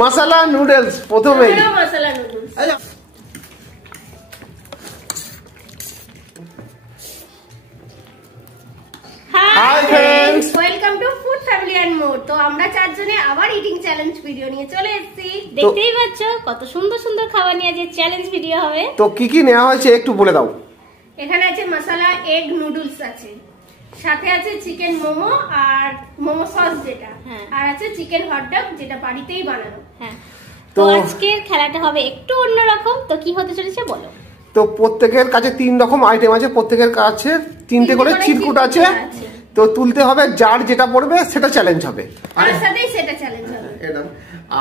মশলা noodles প্রথমেই। Masala noodles. Hi friends, welcome to food family and more. তো আমরা চারজনে আবার ইটিং চ্যালেঞ্জ ভিডিও নিয়ে চলে এসেছি। দেখতেই পাচ্ছ কত সুন্দর সুন্দর খাবার নিয়ে যে চ্যালেঞ্জ ভিডিও হবে। তো কি কি নেওয়া হয়েছে একটু বলে দাও। এখানে আছে মশলা এগ নুডলস আছে, সাথে আছে চিকেন মোমো আর মোমো সস যেটা, আর আছে চিকেন হটডগ যেটা বাড়িতেই বানানো। হ্যাঁ, তো আজকের খেলাটা হবে একটু অন্যরকম। তো কি হতে চলেছে বলো। তো প্রত্যেকের কাছে 3 রকম আইটেম আছে, প্রত্যেকের কাছে 3টে করে চিরকুট আছে। তো তুলতে হবে, যার যেটা পড়বে সেটা চ্যালেঞ্জ হবে, আর সাথেই সেটা চ্যালেঞ্জ হবে একদম।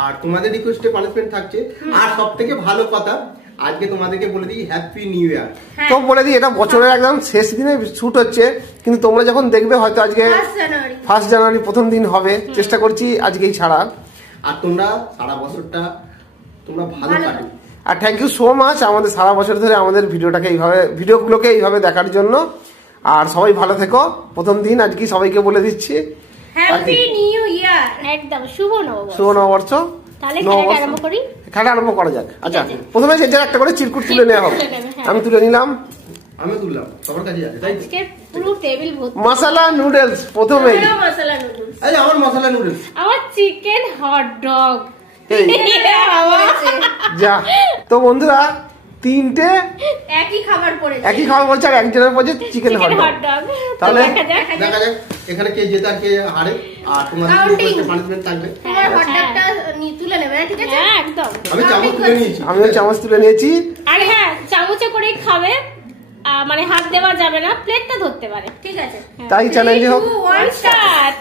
আর তোমাদের রিকোয়েস্টে পানিশমেন্ট থাকছে। আর সবথেকে ভালো কথা, আজকে তোমাদেরকে বলে দিই হ্যাপি নিউ ইয়ার। তো বলে দিই এটা বছরের একদম শেষ দিনে শুট হচ্ছে, কিন্তু তোমরা যখন দেখবে হয়তো আজকে 1 জানুয়ারি প্রথম দিন হবে। চেষ্টা করছি আজকেই ছাড়া। আর তোমরা সারা বছরটা তোমরা ভালো কাটো। আর থ্যাংক ইউ সো মাচ আমাদের সারা বছর ধরে আমাদের ভিডিওগুলোকে এইভাবে দেখার জন্য। আর সবাই ভালো থেকো। প্রথম দিন আজকে সবাইকে বলে দিচ্ছি হ্যাপি নিউ ইয়ার, একদম শুভ নববর্ষ। শুভ নববর্ষ। তাহলে খেলা আরম্ভ করি। খেলা আরম্ভ করা যাক। আচ্ছা, প্রথমে যে একটা করে চিরকুট তুলে নেওয়া হবে। আমি তুলে নিলাম, আমি তুললাম, সবার কাছে আছে। আজকে পুরো টেবিল ভর্তি মশলা নুডলস প্রথমেই। মশলা নুডলস। এই আমার মশলা নুডলস, আমার চিকেন হটডগ। যা। তো বন্ধুরা 3টে একই খাবার বলছে, আর একজনের পড়ছে চিকেন হটডগ। তাহলে দেখা যাক এখানে কে জেতে আর কে হারে। আর তোমাদের রিকোয়েস্টে পানিশমেন্ট থাকবে। তোমার হটডগটা তুলে নেবে, ঠিক আছে? হ্যাঁ, একদম। আমি চামচ তুলে নিয়েছি। আমিও চামচ তুলে নিয়েছি। আর হ্যাঁ, চামচে করেই খাবে, মানে হাত দেওয়া যাবে না, প্লেটটা ধরতে পারে, ঠিক আছে? তাই চ্যালেঞ্জে হোক। 3, 2, 1 স্টার্ট।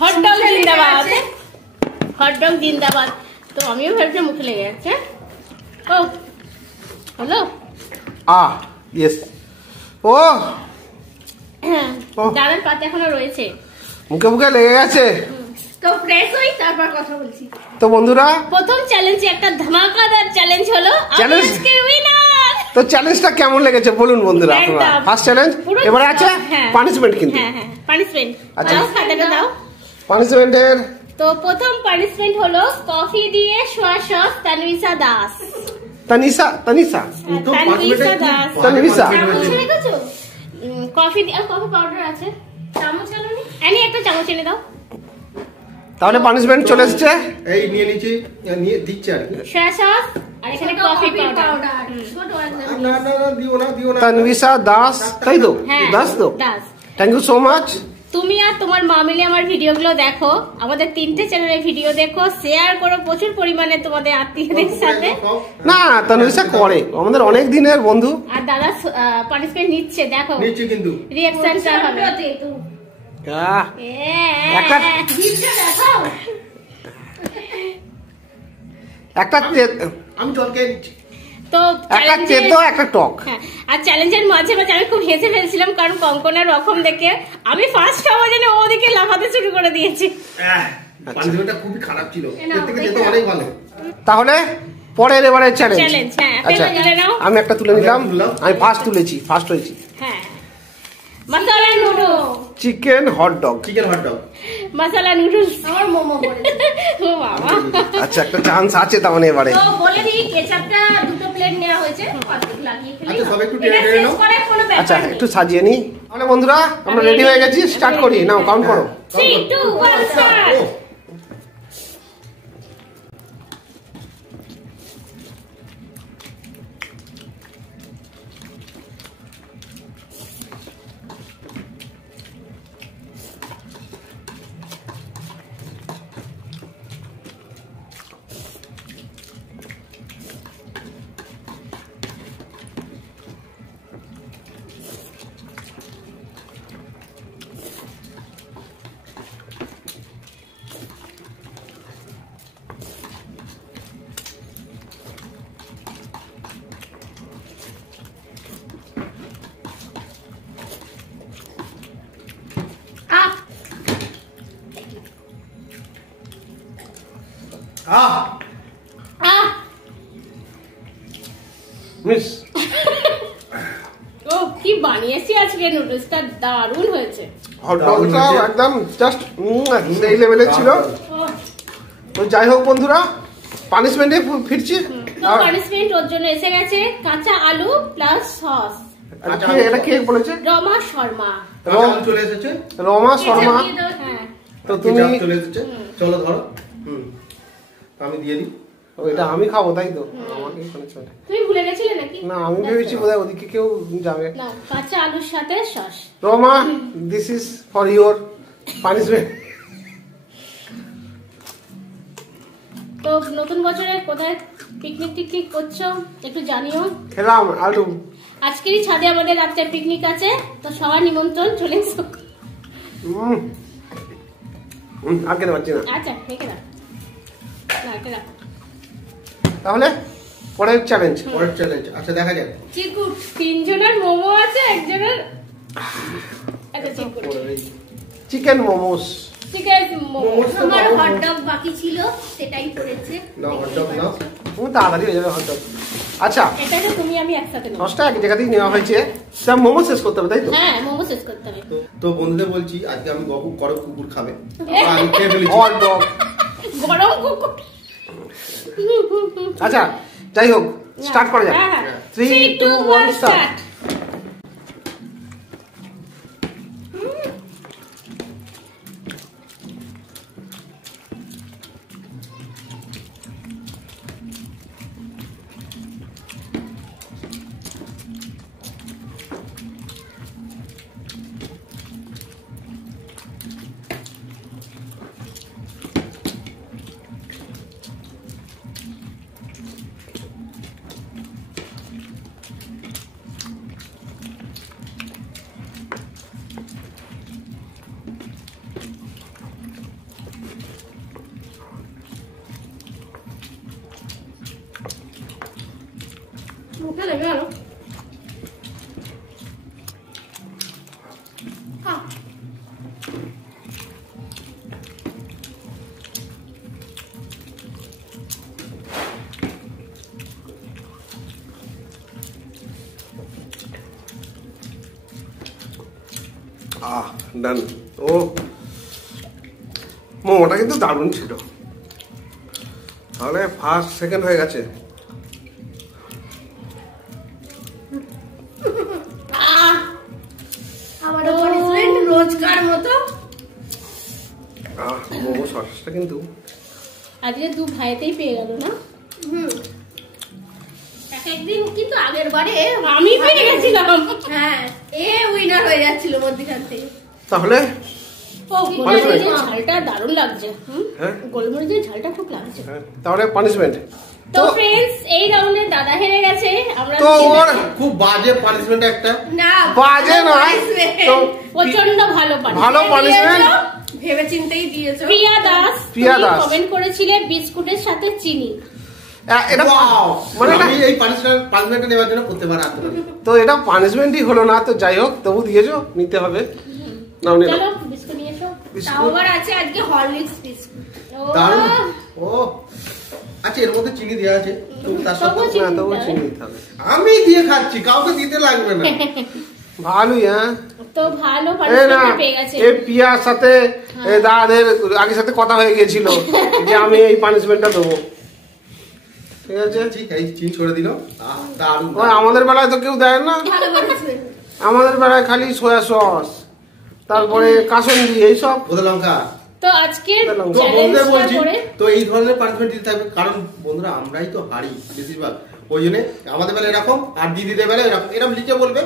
হটডগ জিন্দাবাদ, হটডগ জিন্দাবাদ। তো আমিও ভাবছি মুখে লেগে যাচ্ছে। ও হ্যালো, ইয়েস। ও ডালের পাতা এখনো রয়েছে, মুখে লেগে গেছে। তো ফ্রেশ হই, তারপর কথা বলছি। তো বন্ধুরা প্রথম চ্যালেঞ্জে একটা ধামাকাদার চ্যালেঞ্জ হলো, আমি আজকের উইনার। তো চ্যালেঞ্জটা কেমন লেগেছে বলুন বন্ধুরা আপনারা। ফার্স্ট চ্যালেঞ্জ, এবারে আছে পানিশমেন্ট। কিন্তু হ্যাঁ, পানিশমেন্ট। আচ্ছা, খাতাটা দাও। পানিশমেন্টের তো প্রথম পানিশমেন্ট হলো কফি দিয়ে soya sauce Tanvisa Das. Tanisa coffee দিয়ে, কফি পাউডার আছে, চামচ আনোনি? এনি একটা চামচ এনে দাও। তাহলে পানিশমেন্ট চলে এসেছে। এই নিয়ে নিচে নিয়ে দিচ্ছে আর কি। সোয়া সস আর এখানে কফি পাউডার। ছোট দিও না। তানভিসা দাস, তাই তো? দাস তো। Thank you so much. তুমি আর তোমার মা মিলে আমার ভিডিওগুলো দেখো, আমাদের 3টে চ্যানেলের ভিডিও দেখো, শেয়ার করো প্রচুর পরিমাণে তোমাদের আত্মীয়দের সাথে। না, তানভিসা করে, আমাদের অনেক দিনের বন্ধু। আর দাদা পানিশমেন্ট নিচ্ছে, দেখো নিচ্ছে, কিন্তু রিঅ্যাকশনটা হবে। একটা আমি চলকে নিচ্ছি। তো একটা চেতো একটা টক। আর চ্যালেঞ্জের মাঝে আমি খুব হেসে ফেলছিলাম, কারণ কঙ্কনার রকম দেখে আমি ফার্স্ট হওয়ার জন্য ওদিকে লাফাতে শুরু করে দিয়েছি। পানিশমেন্টটা খুবই খারাপ ছিল, এর থেকে যেতে অনেক ভালো। তাহলে পরের এবারে চ্যালেঞ্জ। আচ্ছা, আমি একটা তুলে নিলাম, আমি ফার্স্ট হয়েছি। হ্যাঁ, মশলা নুডলস, চিকেন হটডগ, মশলা নুডলস, আমার মোমো পড়েছে। ও বাবা, আচ্ছা একটা চান্স আছে তার মানে এবারে। তো বলে দিই, কেচাপটা 2টো প্লেট নেওয়া হয়েছে, অর্ধেক লাগিয়ে ফেলি। আচ্ছা, সব একটু টেনে নাও। আচ্ছা, একটু সাজিয়ে নি। তাহলে বন্ধুরা আমরা রেডি হয়ে গেছি, স্টার্ট করি। নাও কাউন্ট করো। 3, 2, 1 স্টার্ট। মিস ও কি বানিয়েছি আজকে নুডলসটা, দারুণ হয়েছে। হটডগটা একদম জাস্ট এই লেভেলের ছিল। তো যাই হোক বন্ধুরা, পানিশমেন্টে ফিরছি। তো পানিশমেন্ট ওর জন্য এসে গেছে কাঁচা আলু প্লাস সস। এটা কে বলেছে? রমা শর্মা। চলে এসেছে রমা শর্মা। হ্যাঁ তো তুমি চলে এসেছে, চলো ধরো। আমি দিয়ে দিই। এটা আমি খাবো তাই তো? আমাকে এখানে চলে। তুমি ভুলে গেছিলে নাকি? না আমি ভেবেছি বোধহয় ওদিকে কেউ যাবে। না, কাঁচা আলুর সাথে sauce. Rama, this is for your punishment. তো নতুন বছরে কোথায় পিকনিক টিকনিক করছো একটু জানিও। খেলাম আলু। আজকেরই ছাদে আমাদের রাত্রে পিকনিক আছে, তো সবার নিমন্ত্রণ, চলে এসো। আর খেতে পারছি না। আচ্ছা রেখে রাখ, রাখ। তাহলে পরের চ্যালেঞ্জ। আচ্ছা দেখা যাক। চিকু, 3 জনের মোমো আছে, একজনের আচ্ছা চিকু চিকেন মোমোস। চিকেন মোমো। আমার হট ডগ বাকি ছিল, সেটাই করেছে। নাও হট ডগ নাও। তাড়াতাড়ি হয়ে যাবে হয়তো। আচ্ছা এটা যে তুমি আমি একসাথে নেব। দশটা এক জায়গাতেই নেওয়া হয়েছে, সব মোমো শেষ করতে হবে তাই তো? হ্যাঁ মোমো শেষ করতে হবে। তো বন্ধুদের বলছি আজকে আমি গরম কুকুর খাবে। আমি খেয়ে ফেলেছি। Hot dog. গরম কুকুর। আচ্ছা যাই হোক, স্টার্ট করা যাক। 3 2 1 স্টার্ট। মুখে লেগে গেল। ডান। ও মোমোটা কিন্তু দারুণ ছিল। তাহলে ফার্স্ট সেকেন্ড হয়ে গেছে। আমার পানিশমেন্ট রোজকার মতো। মোমো সসটা কিন্তু আজকে 2 ভাইতেই পেয়ে গেল না? একদিন কিন্তু আগের বারে আমি পেয়ে গেছিলাম। হ্যাঁ, এ উইনার হয়ে যাচ্ছিল মধ্যখান থেকে। তাহলে ও গোলমরিচের ঝালটা দারুণ লাগছে। হ্যাঁ গোলমরিচের ঝালটা খুব লাগছে। তাহলে পানিশমেন্ট। তো ফ্রেন্ডস, এই রাউন্ডে দাদা হেরে গেছে। আমরা তো ওর খুব বাজে পানিশমেন্ট একটা। না বাজে নয় তো প্রচন্ড ভালো ভালো পানিশমেন্ট। ভেবে চিন্তেই দিয়েছো। প্রিয়া দাস প্রিয়া দাস কমেন্ট করেছিলে বিস্কুটের সাথে চিনি। এটা মানে আমি এই পানিশমেন্ট নেওয়ার জন্য করতে পারি। তো এটা পানিশমেন্টই হলো না, তো যাই হোক তবু দিয়েছো, নিতে হবে। নাও নিয়ে চলো বিস্কুট নিয়ে এসো। তাও আবার আছে আজকে হরলিক্স বিস্কুট। দারুণ। ও আচ্ছা, এর মধ্যে চিনি দেওয়া আছে। তার সাথে না তবু চিনি দিতে হবে। আমি দিয়ে খাচ্ছি, কাউকে দিতে লাগবে না। ভালোই। হ্যাঁ তো ভালো এই না, পানিশমেন্ট পেয়ে গেছে। এই পিয়ার সাথে দাদাদের আগে সাথে কথা হয়ে গিয়েছিল যে আমি এই পানিশমেন্টটা দেবো। ঠিক আছে, ঠিক এই চিনি ছড়ে দিল। দারুণ। ওই আমাদের বেলায় তো কেউ দেয় না। ভালো পানিশমেন্ট। আমাদের বেলায় খালি সয়া সস, তারপরে কাসন্দি, এইসব। ওদের লঙ্কা। তো আজকের তো তো বন্ধুদের চ্যালেঞ্জটা বলছি, করে তো এই ধরনের পানিশমেন্ট দিতে থাকবে, কারণ বন্ধুরা আমরাই তো হারি বেশিরভাগ। ওই জন্য আমাদের বেলা এরকম, আর দিদিদের বেলা এরকম। এরকম লিখে বলবে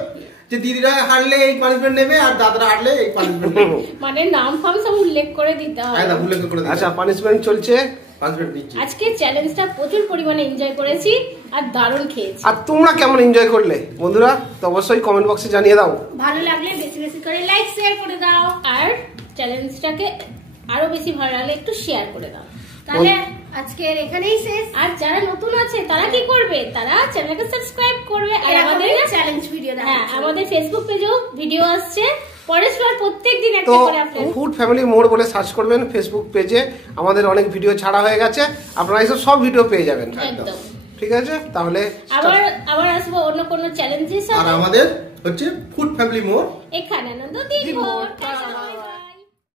যে দিদিরা হারলে এই পানিশমেন্ট নেবে আর দাদারা হারলে এই পানিশমেন্ট নেবে। মানে নাম ফাম সব উল্লেখ করে দিতে হবে। হ্যাঁ, উল্লেখ করে দিচ্ছি। আচ্ছা পানিশমেন্ট চলছে। পানিশমেন্ট দিচ্ছি। আজকে চ্যালেঞ্জটা প্রচুর পরিমাণে এনজয় করেছি আর দারুণ খেয়েছি। আর তোমরা কেমন এনজয় করলে বন্ধুরা, তো অবশ্যই কমেন্ট বক্সে জানিয়ে দাও। ভালো লাগলে বেশি বেশি করে লাইক শেয়ার করে দাও। আর চ্যালেঞ্জটাকে আরো বেশি ভালো লাগলে একটু শেয়ার করে দাও। তাহলে আজকের এখানেই শেষ। আর যারা নতুন আছে তারা কি করবে? তারা চ্যানেলকে সাবস্ক্রাইব করবে। আর আমাদের চ্যালেঞ্জ ভিডিও হ্যাঁ, আমাদের ফেসবুক পেজেও ভিডিও আসছে, পরেশবার প্রত্যেকদিন তো একটা করে আপলোড। ফুড ফ্যামিলি মোড় বলে সার্চ করবেন ফেসবুক পেজে, আমাদের অনেক ভিডিও ছাড়া হয়ে গেছে, আপনারা এইসব সব ভিডিও পেয়ে যাবেন। একদম ঠিক আছে, তাহলে আবার আসবো অন্য কোনো চ্যালেঞ্জের সাথে। আর আমাদের হচ্ছে ফুড ফ্যামিলি মোড়, এখানে আনন্দ দিন।